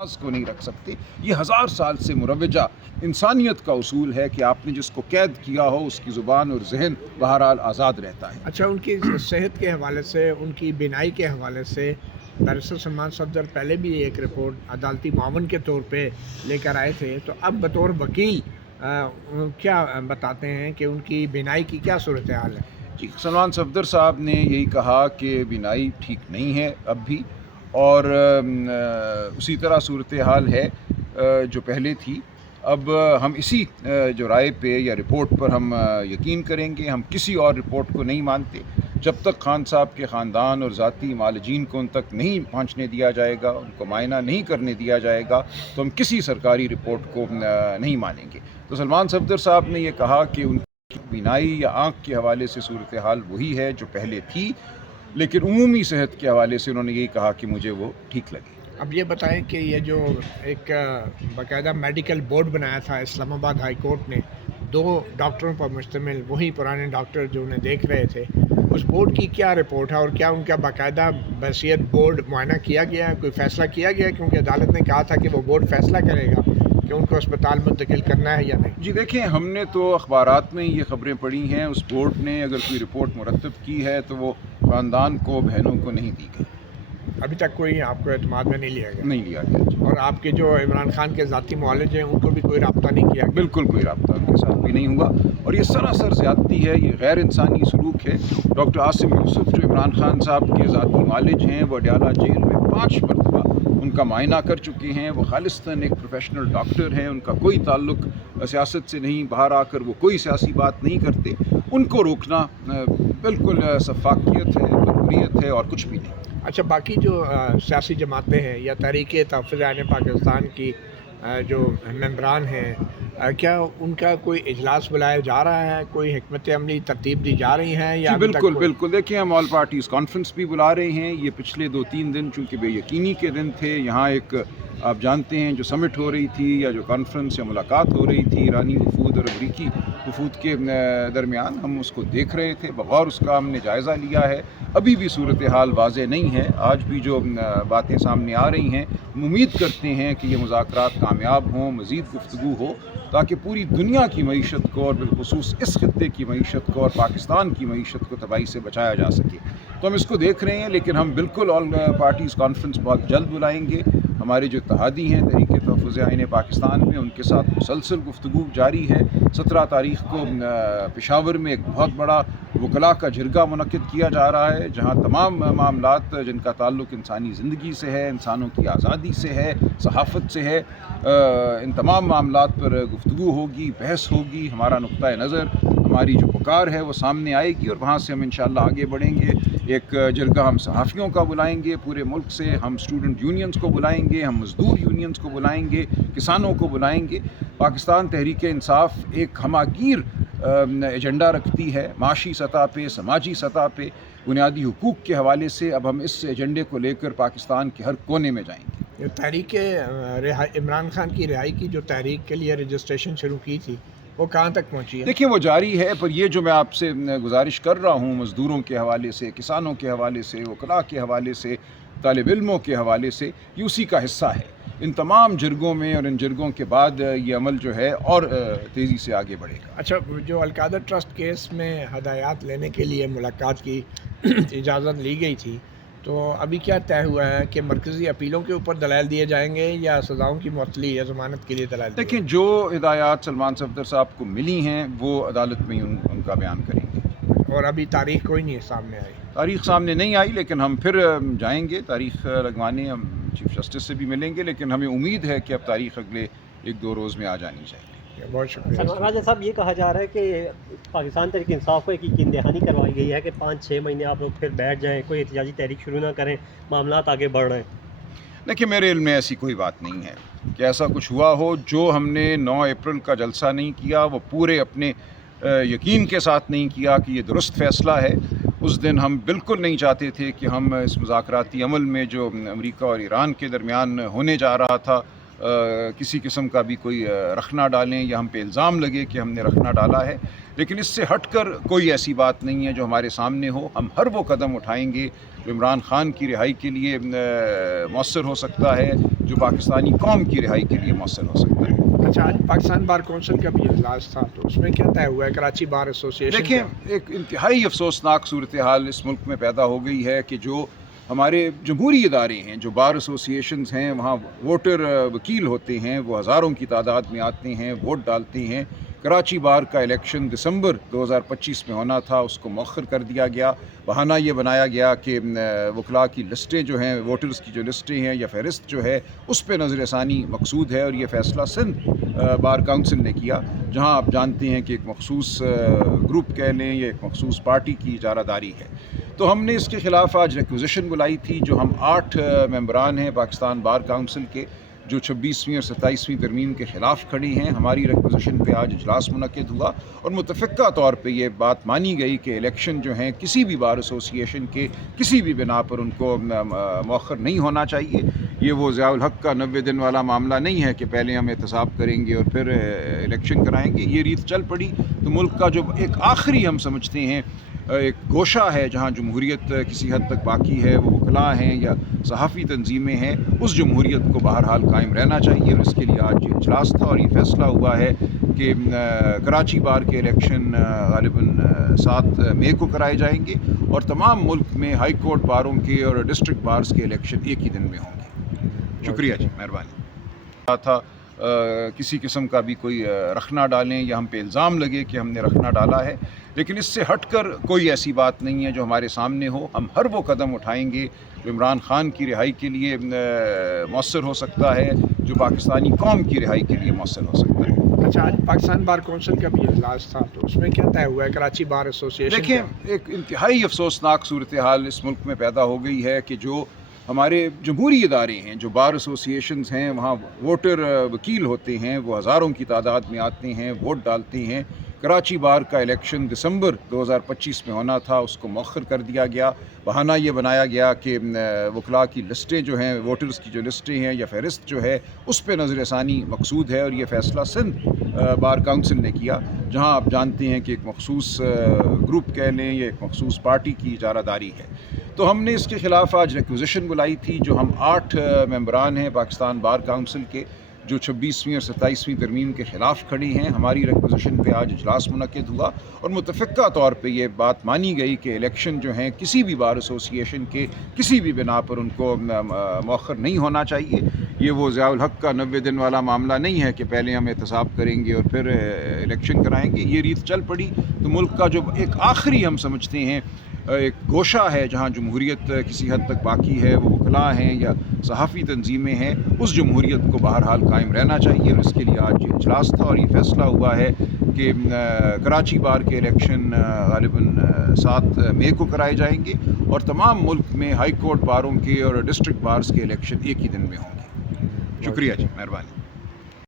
کو نہیں رکھ سکتے. یہ 1000 سال سے مروجہ انسانیت کا اصول ہے کہ آپ نے جس کو قید کیا ہو اس کی زبان اور ذہن بہرحال آزاد رہتا ہے. اچھا، ان کی صحت کے حوالے سے، ان کی بینائی کے حوالے سے بیرسٹر سلمان صفدر پہلے بھی ایک رپورٹ عدالتی معاون کے طور پہ لے کر آئے تھے، تو اب بطور وکیل کیا بتاتے ہیں کہ ان کی بینائی کی کیا صورتحال ہے؟ جی، سلمان صفدر صاحب نے یہی کہا کہ بینائی ٹھیک نہیں ہے اب بھی، اور اسی طرح صورتحال ہے جو پہلے تھی. اب ہم اسی جو رائے پہ یا رپورٹ پر ہم یقین کریں گے. ہم کسی اور رپورٹ کو نہیں مانتے. جب تک خان صاحب کے خاندان اور ذاتی معالجین کو ان تک نہیں پہنچنے دیا جائے گا، ان کو معائنہ نہیں کرنے دیا جائے گا، تو ہم کسی سرکاری رپورٹ کو نہیں مانیں گے. تو سلمان صفدر صاحب نے یہ کہا کہ ان کی بینائی یا آنکھ کے حوالے سے صورتحال وہی ہے جو پہلے تھی، لیکن عمومی صحت کے حوالے سے انہوں نے یہی کہا کہ مجھے وہ ٹھیک لگے. اب یہ بتائیں کہ یہ جو ایک باقاعدہ میڈیکل بورڈ بنایا تھا اسلام آباد ہائی کورٹ نے، 2 ڈاکٹروں پر مشتمل، وہی پرانے ڈاکٹر جو انہیں دیکھ رہے تھے، اس بورڈ کی کیا رپورٹ ہے اور کیا ان کا باقاعدہ بحیثیت بورڈ معائنہ کیا گیا ہے، کوئی فیصلہ کیا گیا ہے؟ کیونکہ عدالت نے کہا تھا کہ وہ بورڈ فیصلہ کرے گا کہ ان کو اسپتال منتقل کرنا ہے یا نہیں. جی دیکھیں، ہم نے تو اخبارات میں یہ خبریں پڑھی ہیں. اس بورڈ نے اگر کوئی رپورٹ مرتب کی ہے تو وہ خاندان کو، بہنوں کو نہیں دی گئی. ابھی تک کوئی آپ کو اعتماد میں نہیں لیا گیا؟ نہیں لیا گیا. جی، اور آپ کے جو عمران خان کے ذاتی معالج ہیں ان کو بھی کوئی رابطہ نہیں کیا گیا؟ بالکل کوئی رابطہ ان کے ساتھ بھی نہیں ہوا، اور یہ سراسر زیادتی ہے، یہ غیر انسانی سلوک ہے. ڈاکٹر عاصم یوسف جو عمران خان صاحب کے ذاتی معالج ہیں، وہ اڈیالہ جیل میں 5 مرتبہ ان کا معائنہ کر چکے ہیں. وہ خالصتاً ایک پروفیشنل ڈاکٹر ہیں، ان کا کوئی تعلق سیاست سے نہیں. باہر آ کر وہ کوئی سیاسی بات نہیں کرتے. ان کو روکنا بالکل سفاکیت ہے، بدبریت ہے اور کچھ بھی نہیں. اچھا، باقی جو سیاسی جماعتیں ہیں یا تحریک تحفظ عین پاکستان کی جو ممبران ہیں، کیا ان کا کوئی اجلاس بلایا جا رہا ہے؟ کوئی حکمت عملی ترتیب دی جا رہی ہیں یا جی بالکل دیکھیں، ہم آل پارٹیز کانفرنس بھی بلا رہے ہیں. یہ پچھلے 2-3 دن چونکہ بے یقینی کے دن تھے، یہاں ایک آپ جانتے ہیں جو سمٹ ہو رہی تھی یا جو کانفرنس یا ملاقات ہو رہی تھی ایرانی وفود اور امریکی وفود کے درمیان، ہم اس کو دیکھ رہے تھے بغور اس کا. ہم نے جائزہ لیا ہے. ابھی بھی صورتحال واضح نہیں ہے. آج بھی جو باتیں سامنے آ رہی ہیں، ہم امید کرتے ہیں کہ یہ مذاکرات کامیاب ہوں، مزید گفتگو ہو، تاکہ پوری دنیا کی معیشت کو اور بالخصوص اس خطے کی معیشت کو اور پاکستان کی معیشت کو تباہی سے بچایا جا سکے. تو ہم اس کو دیکھ رہے ہیں، لیکن ہم بالکل آل پارٹیز کانفرنس بہت جلد بلائیں گے. ہمارے جو اتحادی ہیں تحریک تحفظ عین پاکستان میں، ان کے ساتھ مسلسل گفتگو جاری ہے. 17 تاریخ کو پشاور میں ایک بہت بڑا وکلاء کا جرگہ منعقد کیا جا رہا ہے، جہاں تمام معاملات جن کا تعلق انسانی زندگی سے ہے، انسانوں کی آزادی سے ہے، صحافت سے ہے، ان تمام معاملات پر گفتگو ہوگی، بحث ہوگی. ہمارا نقطۂ نظر، ہماری جو پکار ہے وہ سامنے آئے گی، اور وہاں سے ہم انشاءاللہ آگے بڑھیں گے. ایک جرگہ ہم صحافیوں کا بلائیں گے پورے ملک سے، ہم اسٹوڈنٹ یونینز کو بلائیں گے، ہم مزدور یونینز کو بلائیں گے، کسانوں کو بلائیں گے. پاکستان تحریک انصاف ایک ہمہ گیر ایجنڈا رکھتی ہے، معاشی سطح پہ، سماجی سطح پہ، بنیادی حقوق کے حوالے سے. اب ہم اس ایجنڈے کو لے کر پاکستان کے ہر کونے میں جائیں گے. تحریک عمران خان کی رہائی کی جو تحریک کے لیے رجسٹریشن شروع کی تھی، وہ کہاں تک پہنچی ہے؟ دیکھیں، وہ جاری ہے، پر یہ جو میں آپ سے گزارش کر رہا ہوں مزدوروں کے حوالے سے، کسانوں کے حوالے سے، وکلاء کے حوالے سے، طالب علموں کے حوالے سے، یہ اسی کا حصہ ہے. ان تمام جرگوں میں اور ان جرگوں کے بعد یہ عمل جو ہے اور تیزی سے آگے بڑھے گا. اچھا، جو القادر ٹرسٹ کیس میں ہدایات لینے کے لیے ملاقات کی اجازت لی گئی تھی، تو ابھی کیا طے ہوا ہے کہ مرکزی اپیلوں کے اوپر دلائل دیے جائیں گے یا سزاؤں کی معطلی یا ضمانت کے لیے دلائل؟ دیکھیں، جو ہدایات سلمان صفدر صاحب کو ملی ہیں وہ عدالت میں ان کا بیان کریں گے. اور ابھی تاریخ کوئی نہیں سامنے آئی؟ تاریخ سامنے نہیں آئی، لیکن ہم پھر جائیں گے تاریخ لگوانے. ہم چیف جسٹس سے بھی ملیں گے، لیکن ہمیں امید ہے کہ اب تاریخ اگلے 1-2 روز میں آ جانی چاہیے. بہت شکریہ. سلمان راجہ صاحب، یہ کہا جا رہا ہے کہ پاکستان تحریک انصاف کو ایک یقین دہانی کروائی گئی ہے کہ 5-6 مہینے آپ لوگ پھر بیٹھ جائیں، کوئی احتجاجی تحریک شروع نہ کریں، معاملات آگے بڑھ رہے ہیں. دیکھیں، میرے علم میں ایسی کوئی بات نہیں ہے کہ ایسا کچھ ہوا ہو. جو ہم نے 9 اپریل کا جلسہ نہیں کیا، وہ پورے اپنے یقین کے ساتھ نہیں کیا کہ یہ درست فیصلہ ہے. اس دن ہم بالکل نہیں چاہتے تھے کہ ہم اس مذاکراتی عمل میں جو امریکہ اور ایران کے درمیان ہونے جا رہا تھا کسی قسم کا بھی کوئی رخ نہ ڈالیں یا ہم پہ الزام لگے کہ ہم نے رخ نہ ڈالا ہے، لیکن اس سے ہٹ کر کوئی ایسی بات نہیں ہے جو ہمارے سامنے ہو۔ ہم ہر وہ قدم اٹھائیں گے جو عمران خان کی رہائی کے لیے مؤثر ہو سکتا ہے، جو پاکستانی قوم کی رہائی کے لیے مؤثر ہو سکتا ہے۔ اچھا، آج پاکستان بار کونسل کا بھی اجلاس تھا، تو اس میں کیا طے ہوا ہے؟ کراچی بار ایسوسی ایشن دیکھیں، ایک انتہائی افسوسناک صورتحال اس ملک میں پیدا ہو گئی ہے کہ جو ہمارے جمہوری ادارے ہیں، جو بار ایسوسی ایشنز ہیں، وہاں ووٹر وکیل ہوتے ہیں، وہ ہزاروں کی تعداد میں آتے ہیں، ووٹ ڈالتے ہیں۔ کراچی بار کا الیکشن دسمبر 2025 میں ہونا تھا، اس کو مؤخر کر دیا گیا۔ بہانہ یہ بنایا گیا کہ وکلاء کی لسٹیں جو ہیں، ووٹرز کی جو لسٹیں ہیں یا فہرست جو ہے، اس پہ نظر ثانی مقصود ہے، اور یہ فیصلہ سندھ بار کونسل نے کیا، جہاں آپ جانتے ہیں کہ ایک مخصوص گروپ کہہ لیں یا ایک مخصوص پارٹی کی اجارہ داری ہے۔ تو ہم نے اس کے خلاف آج ریکوزیشن بلائی تھی، جو ہم 8 ممبران ہیں پاکستان بار کونسل کے، جو 26ویں اور 27ویں ترمیم کے خلاف کھڑے ہیں۔ ہماری ریکوزیشن پہ آج اجلاس منعقد ہوا اور متفقہ طور پہ یہ بات مانی گئی کہ الیکشن جو ہیں کسی بھی بار ایسوسی ایشن کے کسی بھی بنا پر ان کو مؤخر نہیں ہونا چاہیے۔ یہ وہ ضیاء الحق کا 90 دن والا معاملہ نہیں ہے کہ پہلے ہم احتساب کریں گے اور پھر الیکشن کرائیں گے۔ یہ ریت چل پڑی تو ملک کا جو ایک آخری ہم سمجھتے ہیں ایک گوشہ ہے جہاں جمہوریت کسی حد تک باقی ہے، وہ وکلاء ہیں یا صحافی تنظیمیں ہیں، اس جمہوریت کو بہرحال قائم رہنا چاہیے، اور اس کے لیے آج یہ اجلاس تھا اور یہ فیصلہ ہوا ہے کہ کراچی بار کے الیکشن غالباً 7 مئی کو کرائے جائیں گے، اور تمام ملک میں ہائی کورٹ باروں کے اور ڈسٹرکٹ بارز کے الیکشن ایک ہی دن میں ہوں گے۔ شکریہ جی، مہربانی تھا۔ کسی قسم کا بھی کوئی رخ نہ ڈالیں یا ہم پہ الزام لگے کہ ہم نے رخ نہ ڈالا ہے، لیکن اس سے ہٹ کر کوئی ایسی بات نہیں ہے جو ہمارے سامنے ہو۔ ہم ہر وہ قدم اٹھائیں گے جو عمران خان کی رہائی کے لیے مؤثر ہو سکتا ہے، جو پاکستانی قوم کی رہائی کے لیے مؤثر ہو سکتا ہے۔ اچھا، آج پاکستان بار کونسل کا بھی اجلاس تھا، تو اس میں کیا طے ہوا ہے؟ کراچی بار ایسوسی ایشن دیکھیں، ایک انتہائی افسوسناک صورتحال اس ملک میں پیدا ہو گئی ہے کہ جو ہمارے جمہوری ادارے ہیں، جو بار ایسوسی ایشنز ہیں، وہاں ووٹر وکیل ہوتے ہیں، وہ ہزاروں کی تعداد میں آتے ہیں، ووٹ ڈالتے ہیں۔ کراچی بار کا الیکشن دسمبر 2025 میں ہونا تھا، اس کو مؤخر کر دیا گیا۔ بہانہ یہ بنایا گیا کہ وکلاء کی لسٹیں جو ہیں، ووٹرز کی جو لسٹیں ہیں یا فہرست جو ہے، اس پہ نظر ثانی مقصود ہے، اور یہ فیصلہ سندھ بار کونسل نے کیا، جہاں آپ جانتے ہیں کہ ایک مخصوص گروپ کہہ لیں یا ایک مخصوص پارٹی کی اجارہ داری ہے۔ تو ہم نے اس کے خلاف آج ریکوزیشن بلائی تھی، جو ہم 8 ممبران ہیں پاکستان بار کونسل کے، جو 26ویں اور 27ویں ترمیم کے خلاف کھڑے ہیں۔ ہماری ریکوزیشن پہ آج اجلاس منعقد ہوا اور متفقہ طور پہ یہ بات مانی گئی کہ الیکشن جو ہیں کسی بھی بار ایسوسی ایشن کے کسی بھی بنا پر ان کو مؤخر نہیں ہونا چاہیے۔ یہ وہ ضیاء الحق کا 90 دن والا معاملہ نہیں ہے کہ پہلے ہم احتساب کریں گے اور پھر الیکشن کرائیں گے۔ یہ ریت چل پڑی تو ملک کا جو ایک آخری ہم سمجھتے ہیں ایک گوشہ ہے جہاں جمہوریت کسی حد تک باقی ہے، وہ وکلاء ہیں یا صحافی تنظیمیں ہیں، اس جمہوریت کو بہرحال قائم رہنا چاہیے، اور اس کے لیے آج یہ اجلاس تھا اور یہ فیصلہ ہوا ہے کہ کراچی بار کے الیکشن غالباً 7 مئی کو کرائے جائیں گے، اور تمام ملک میں ہائی کورٹ باروں کے اور ڈسٹرکٹ بارز کے الیکشن ایک ہی دن میں ہوں گے۔ شکریہ جی، مہربانی۔